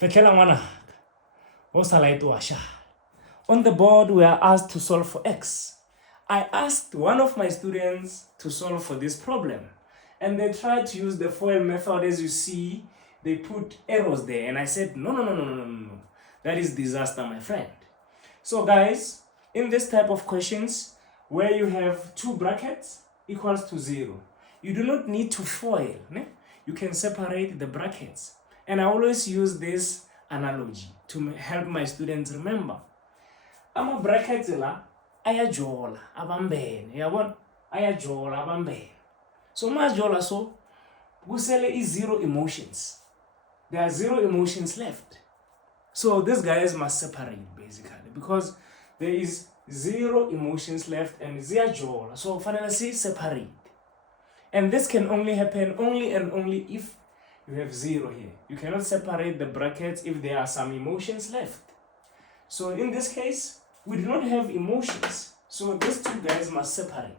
Fekela ngwana o sala ito asha. On the board, we are asked to solve for x. I asked one of my students to solve for this problem, and they tried to use the FOIL method. As you see, they put arrows there, and I said, no. That is disaster, my friend. So guys, in this type of questions, where you have two brackets equals to 0, you do not need to FOIL. Ne? You can separate the brackets. And I always use this analogy to help my students remember. Ama brackets la ayajola abambene, yabona? Ayajola abambene. So majola so kusele is 0 emotions. There are 0 emotions left. So these guys must separate basically because there is 0 emotions left and ziyajola. So finally separate. And this can only happen only and only if you have 0 here. You cannot separate the brackets if there are some emotions left. So in this case, we do not have emotions. So these two guys must separate.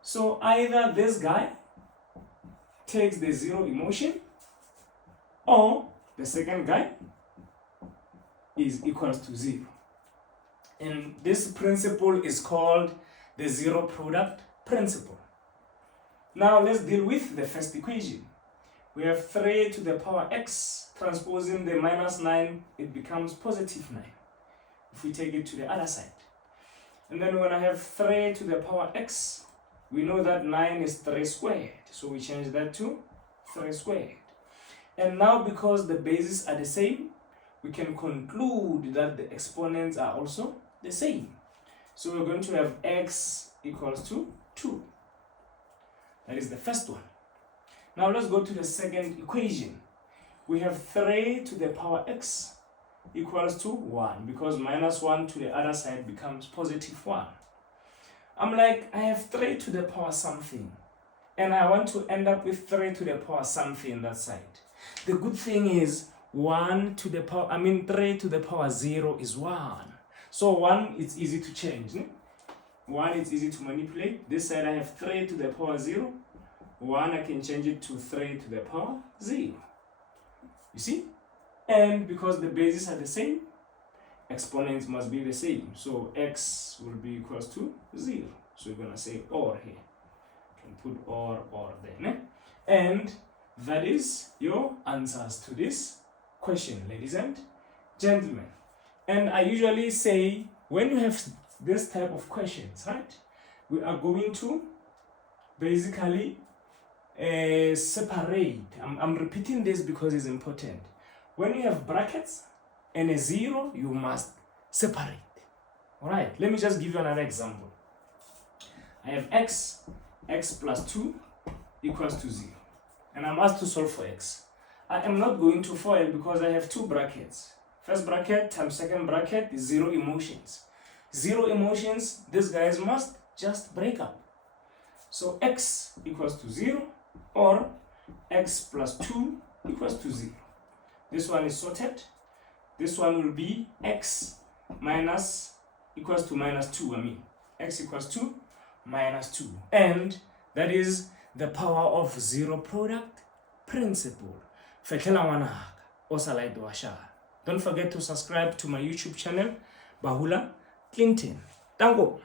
So either this guy takes the 0 emotion, or the second guy is equals to 0. And this principle is called the zero product principle. Now let's deal with the first equation. We have 3 to the power x, transposing the minus 9, it becomes positive 9. If we take it to the other side. And then when I have 3 to the power x, we know that 9 is 3 squared. So we change that to 3 squared. And now because the bases are the same, we can conclude that the exponents are also the same. So we're going to have x equals to 2. That is the first one. Now let's go to the second equation. We have 3 to the power x equals to 1 because minus 1 to the other side becomes positive 1. I'm like, I have 3 to the power something and I want to end up with 3 to the power something that side. The good thing is 3 to the power 0 is 1. So 1 is easy to change. 1 is easy to manipulate. This side I have 3 to the power 0. 1 I can change it to 3 to the power 0. You see? And because the bases are the same, exponents must be the same. So x will be equals to 0. So we're going to say OR here. You can put OR there. And that is your answers to this question, ladies and gentlemen. And I usually say, when you have this type of questions, right, we are going to basically separate. I'm repeating this because it's important. When you have brackets and a 0, you must separate. All right, let me just give you another example. I have x plus 2 equals to 0. And I'm asked to solve for x. I am not going to FOIL because I have two brackets. First bracket times second bracket is 0 emotions. 0 emotions, these guys must just break up. So x equals to 0 or x plus 2 equals to 0. This one is sorted. This one will be x minus equals to minus 2. X equals to minus 2. And that is the power of zero product principle. Don't forget to subscribe to my YouTube channel, Bahula Clinton. Tango.